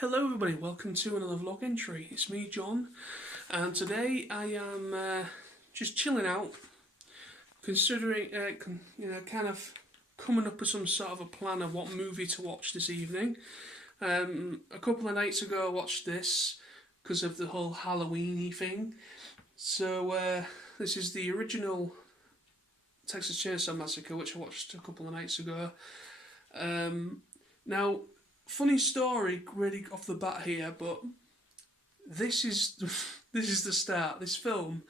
Hello everybody, welcome to another vlog entry. It's me, John, and today I am just chilling out, considering, kind of coming up with some sort of a plan of what movie to watch this evening. A couple of nights ago I watched this because of the whole Halloween-y thing. So this is the original Texas Chainsaw Massacre, which I watched a couple of nights ago. Now, funny story, really off the bat here, but this is the start. This film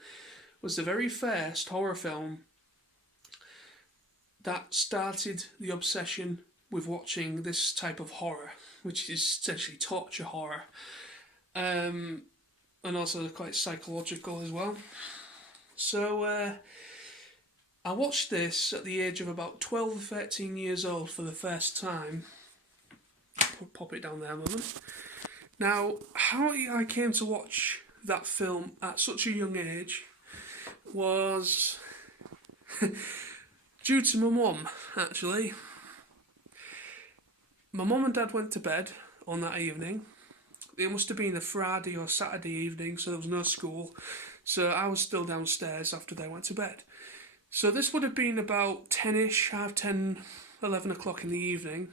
was the very first horror film that started the obsession with watching this type of horror, which is essentially torture horror, and also quite psychological as well. So I watched this at the age of about 12 or 13 years old for the first time. Pop it down there a moment. Now, how I came to watch that film at such a young age was due to my mum, actually. My mum and dad went to bed on that evening. It must have been a Friday or Saturday evening, so there was no school. So I was still downstairs after they went to bed. So this would have been about 10ish, half 10, 11 o'clock in the evening.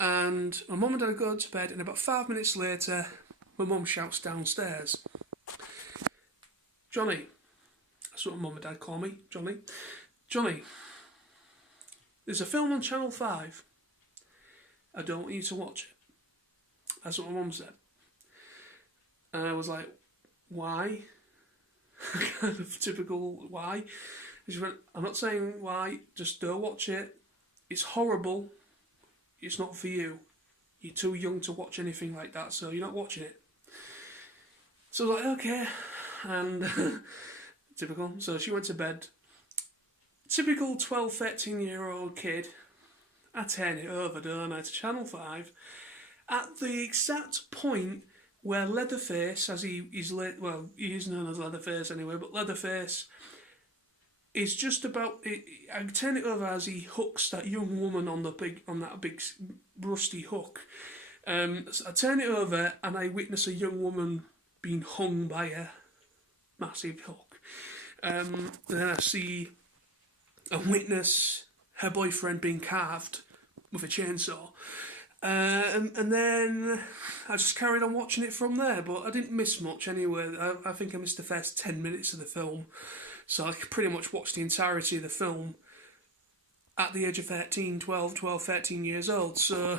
And my mum and dad go to bed, and about 5 minutes later, my mum shouts downstairs, "Johnny," that's what my mum and dad call me, Johnny. "Johnny, there's a film on Channel 5. I don't want you to watch it." That's what my mum said. And I was like, "Why?" Kind of typical why. And she went, "I'm not saying why, just don't watch it. It's horrible. It's not for you. You're too young to watch anything like that, so you're not watching it." So I was like, okay. And typical. So she went to bed. Typical 12, 13-year-old kid. I turn it over, don't I, to Channel 5. At the exact point where Leatherface, as he is known as Leatherface anyway, but Leatherface is just about. I turn it over as he hooks that young woman on that big rusty hook. So I turn it over and I witness a young woman being hung by a massive hook. And then I see and witness her boyfriend being carved with a chainsaw. And then I just carried on watching it from there, but I didn't miss much anyway. I think I missed the first 10 minutes of the film. So I pretty much watched the entirety of the film at the age of 13 years old. So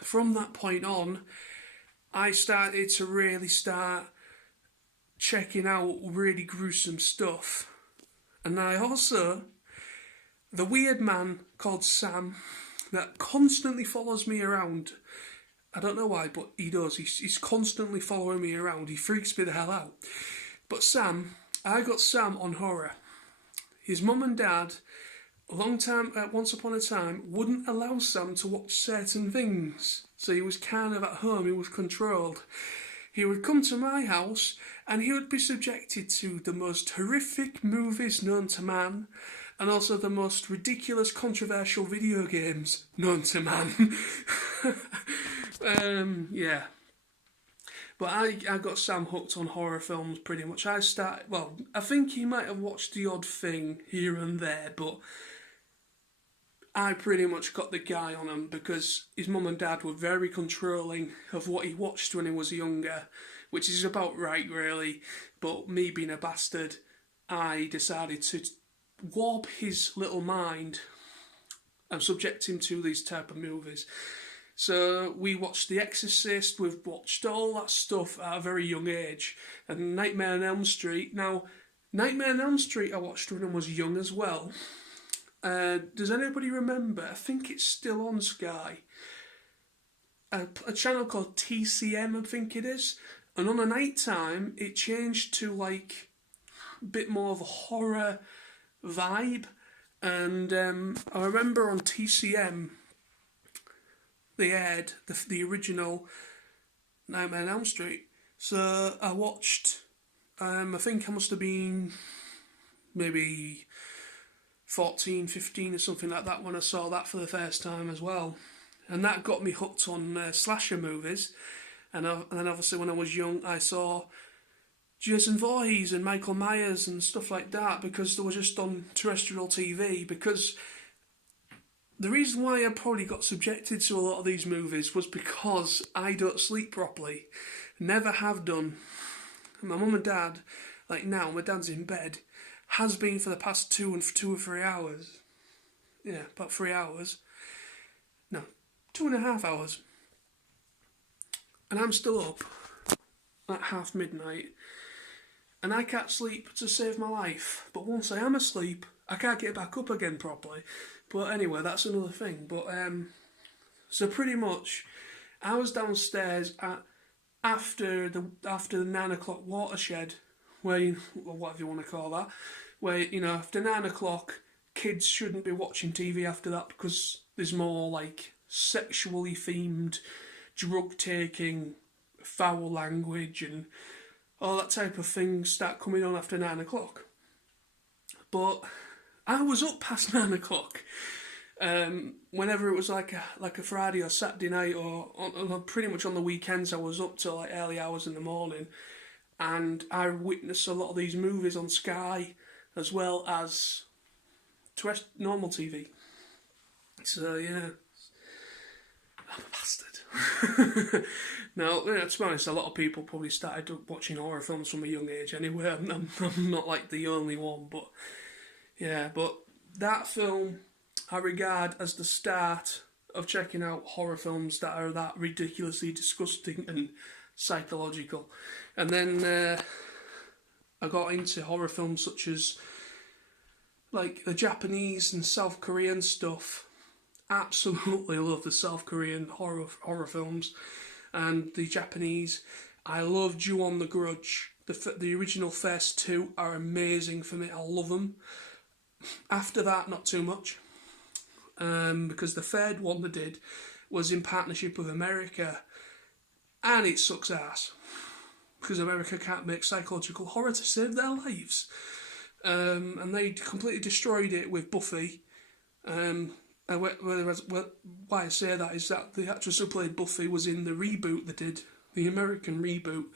from that point on, I started to really start checking out really gruesome stuff. And I also, the weird man called Sam, that constantly follows me around. I don't know why, but he does. He's constantly following me around. He freaks me the hell out. But Sam, I got Sam on horror. His mum and dad, once upon a time, wouldn't allow Sam to watch certain things. So he was kind of at home, he was controlled. He would come to my house and he would be subjected to the most horrific movies known to man, and also the most ridiculous, controversial video games known to man. Yeah. But I got Sam hooked on horror films pretty much. I think he might have watched the odd thing here and there, but I pretty much got the guy on him because his mum and dad were very controlling of what he watched when he was younger, which is about right, really. But me being a bastard, I decided to warp his little mind and subject him to these type of movies. So we watched The Exorcist, we've watched all that stuff at a very young age, and Nightmare on Elm Street. Now, Nightmare on Elm Street I watched when I was young as well. Does anybody remember, I think it's still on Sky, a channel called TCM, I think it is, and on a night time it changed to like a bit more of a horror vibe, and I remember on TCM they aired the original Nightmare on Elm Street. So I watched, I think I must have been maybe 14, 15 or something like that when I saw that for the first time as well. and that got me hooked on slasher movies. And then obviously when I was young, I saw Jason Voorhees and Michael Myers and stuff like that because they were just on terrestrial TV. Because the reason why I probably got subjected to a lot of these movies was because I don't sleep properly. Never have done. My mum and dad, like now, my dad's in bed, has been for the past 2 or 3 hours. Yeah, about 3 hours. No, 2.5 hours. And I'm still up at half midnight. And I can't sleep to save my life. But once I am asleep, I can't get back up again properly. But anyway, that's another thing. But so pretty much, I was downstairs after the 9 o'clock watershed, where or whatever you want to call that, where after 9 o'clock, kids shouldn't be watching TV after that because there's more like sexually themed, drug taking, foul language, and all that type of thing start coming on after 9 o'clock. But I was up past 9 o'clock. Whenever it was like a Friday or Saturday night, or pretty much on the weekends, I was up till like early hours in the morning, and I witnessed a lot of these movies on Sky as well as normal TV. So yeah, I'm a bastard. Now, to be honest, a lot of people probably started watching horror films from a young age anyway. I'm not like the only one, but yeah, but that film I regard as the start of checking out horror films that are that ridiculously disgusting and psychological. And then I got into horror films such as like the Japanese and South Korean stuff. Absolutely love the South Korean horror films. And the Japanese, I love Ju-on the Grudge. The original first two are amazing for me. I love them. After that, not too much. Because the third one they did was in partnership with America. And it sucks ass. Because America can't make psychological horror to save their lives. And they completely destroyed it with Buffy. Why I say that is that the actress who played Buffy was in the reboot they did, the American reboot,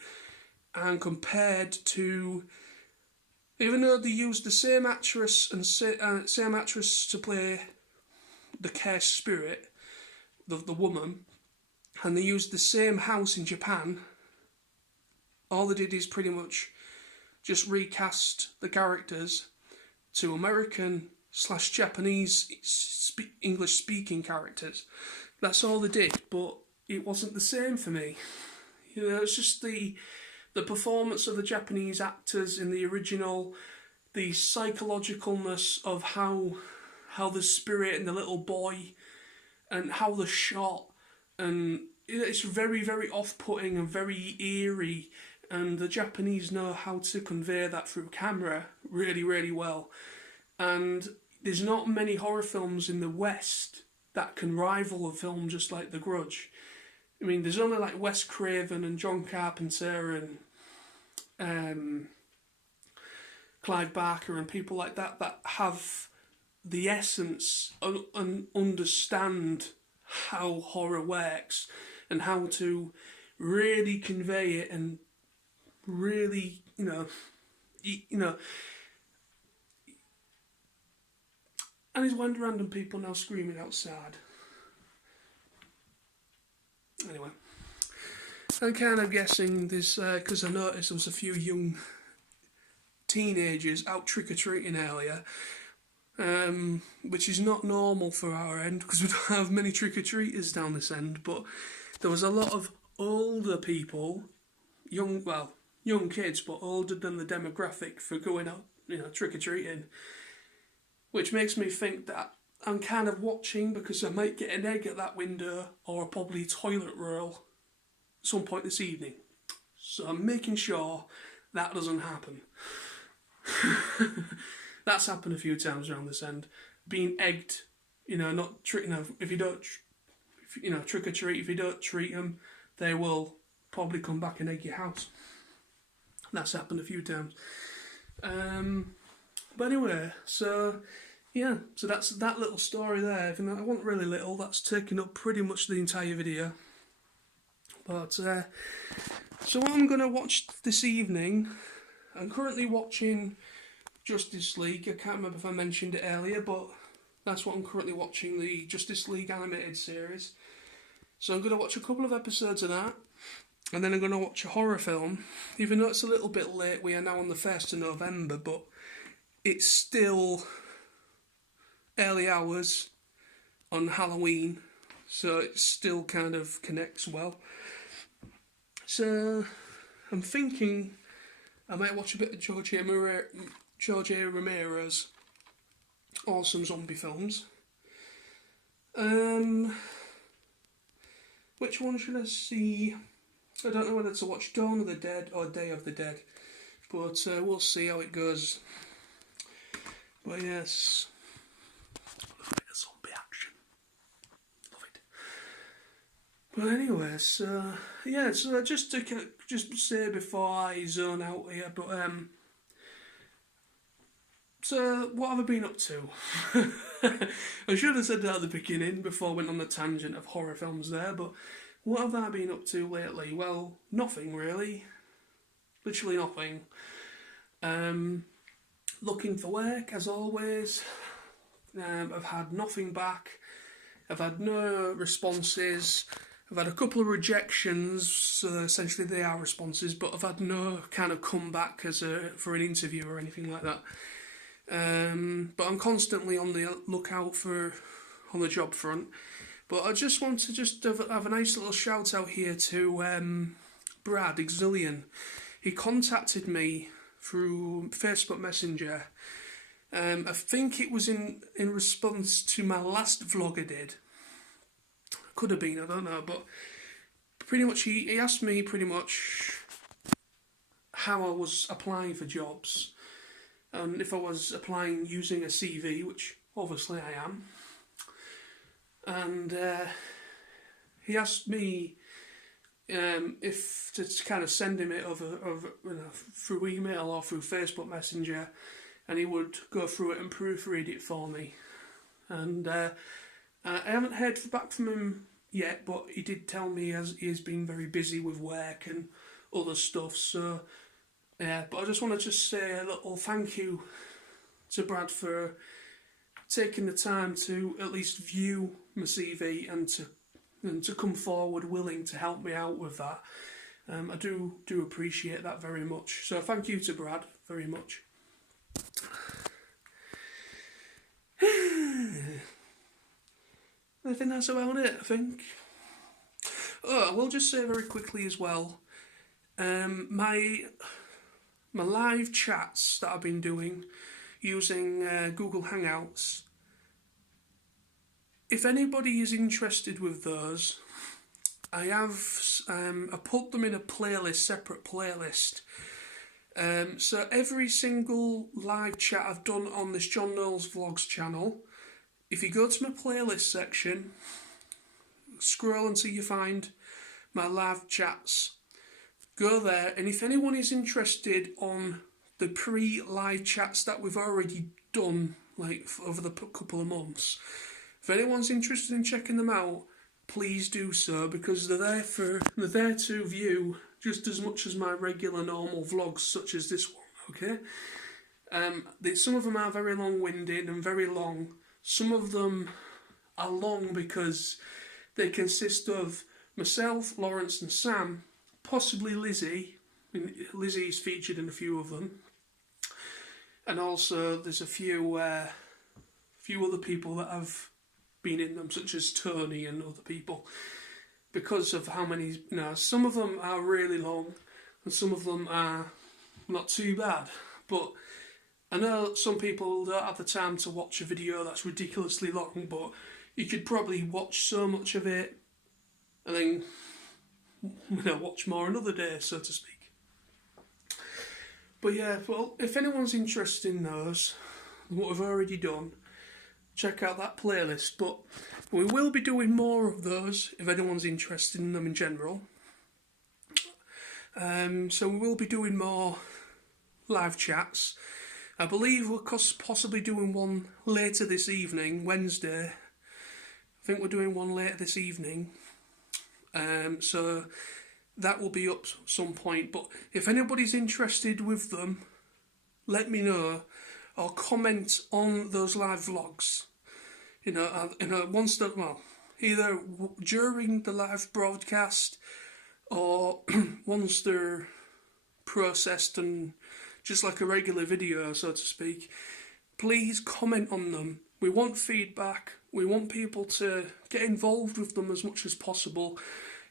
and compared to, even though they used the same actress and same actress to play the cursed spirit, the woman, and they used the same house in Japan, all they did is pretty much just recast the characters to American/Japanese English-speaking characters. That's all they did, but it wasn't the same for me. It's just the performance of the Japanese actors in the original, the psychologicalness of how the spirit and the little boy, and how they're shot, and it's very, very off-putting and very eerie, and the Japanese know how to convey that through camera really, really well. And there's not many horror films in the West that can rival a film just like The Grudge. I mean, there's only like Wes Craven and John Carpenter and Clive Barker and people like that have the essence and understand how horror works and how to really convey it and really, and there's one random people now screaming outside. Anyway, I'm kind of guessing this because I noticed there was a few young teenagers out trick-or-treating earlier, which is not normal for our end because we don't have many trick-or-treaters down this end, but there was a lot of older people, young kids, but older than the demographic for going out, trick-or-treating, which makes me think that I'm kind of watching because I might get an egg at that window or probably a toilet roll at some point this evening. So I'm making sure that doesn't happen. That's happened a few times around this end. Being egged, not if you don't, trick or treat. If you don't treat them, they will probably come back and egg your house. That's happened a few times. But anyway, so yeah, so that's that little story there. Even though I wasn't really little, that's taking up pretty much the entire video. But so what I'm going to watch this evening, I'm currently watching Justice League. I can't remember if I mentioned it earlier, but that's what I'm currently watching, the Justice League animated series. So I'm going to watch a couple of episodes of that, and then I'm going to watch a horror film. Even though it's a little bit late, we are now on the 1st of November, but it's still early hours on Halloween, so it still kind of connects well. So I'm thinking I might watch a bit of George A. Romero's awesome zombie films. Which one should I see? I don't know whether to watch Dawn of the Dead or Day of the Dead, but we'll see how it goes. But yes, love a bit of zombie action. Love it. But anyway, so yeah, so just to say before I zone out here, but so what have I been up to? I should have said that at the beginning before I went on the tangent of horror films there, but what have I been up to lately? Well, nothing really. Literally nothing. Looking for work, as always. I've had nothing back. I've had no responses. I've had a couple of rejections, so essentially they are responses, but I've had no kind of comeback for an interview or anything like that. But I'm constantly on the lookout on the job front. But I just want to have a nice little shout out here to Brad Exilian. He contacted me through Facebook Messenger. I think it was in response to my last vlog I did. Could have been, I don't know, but pretty much he asked me pretty much how I was applying for jobs. And if I was applying using a CV, which obviously I am. And he asked me if to kind of send him it over through email or through Facebook Messenger, and he would go through it and proofread it for me. And I haven't heard back from him yet, but he did tell me he has been very busy with work and other stuff. So yeah, but I just want to say a little thank you to Brad for taking the time to at least view my CV and to come forward willing to help me out with that. I do appreciate that very much. So thank you to Brad very much. I think that's about it, I think. Oh, I will just say very quickly as well, my live chats that I've been doing using Google Hangouts, if anybody is interested with those, I put them in a separate playlist. So every single live chat I've done on this John Knowles Vlogs channel, if you go to my playlist section, scroll until you find my live chats, go there, and if anyone is interested on the pre-live chats that we've already done, like over the couple of months, if anyone's interested in checking them out, please do so, because they're there to view just as much as my regular normal vlogs, such as this one. Okay, some of them are very long-winded and very long. Some of them are long because they consist of myself, Lawrence, and Sam, possibly Lizzie. I mean, Lizzie's featured in a few of them, and also there's a few other people that have been in them, such as Tony and other people, because of how many. Some of them are really long, and some of them are not too bad. But I know some people don't have the time to watch a video that's ridiculously long, but you could probably watch so much of it and then watch more another day, so to speak. But yeah, well, if anyone's interested in those, what we've already done, check out that playlist. But we will be doing more of those if anyone's interested in them in general. So we will be doing more live chats. I believe we're possibly doing one later this evening, Wednesday. I think we're doing one later this evening. So that will be up some point. But if anybody's interested with them, let me know or comment on those live vlogs. Once that, well, either during the live broadcast or once they're processed and just like a regular video, so to speak, please comment on them. We want feedback. We want people to get involved with them as much as possible,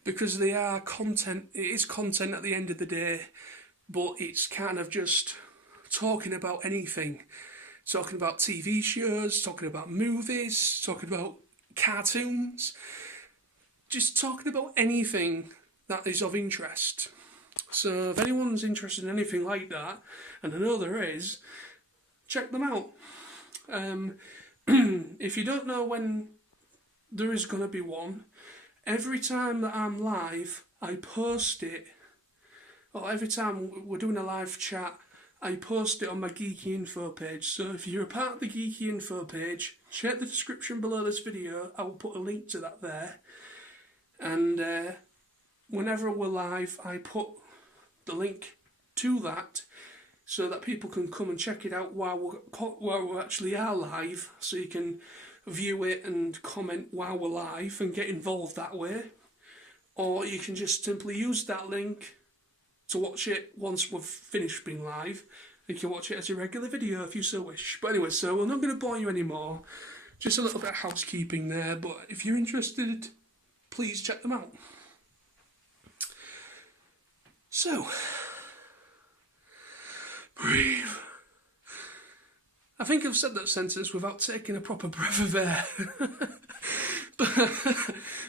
because they are content. It is content at the end of the day, but it's kind of just talking about anything. Talking about TV shows, talking about movies, talking about cartoons, just talking about anything that is of interest. So if anyone's interested in anything like that, and I know there is, check them out. If you don't know when there is going to be one, every time that I'm live, I post it, or every time we're doing a live chat, I post it on my Geeky info page. So if you're a part of the Geeky info page, check the description below this video. I will put a link to that there. And whenever we're live, I put the link to that so that people can come and check it out while we actually are live. So you can view it and comment while we're live and get involved that way. Or you can just simply use that link to watch it once we've finished being live. You can watch it as a regular video if you so wish. But anyway, so I'm not going to bore you anymore. Just a little bit of housekeeping there. But if you're interested, please check them out. So, breathe. I think I've said that sentence without taking a proper breath of air.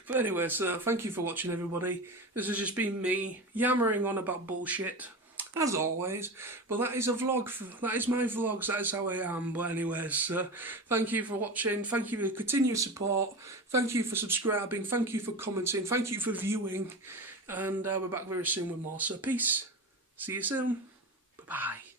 But anyway, so thank you for watching, everybody. This has just been me yammering on about bullshit, as always. But that is a vlog. That is my vlogs. That is how I am. But anyway, so thank you for watching. Thank you for your continued support. Thank you for subscribing. Thank you for commenting. Thank you for viewing. And we're back very soon with more. So peace. See you soon. Bye-bye.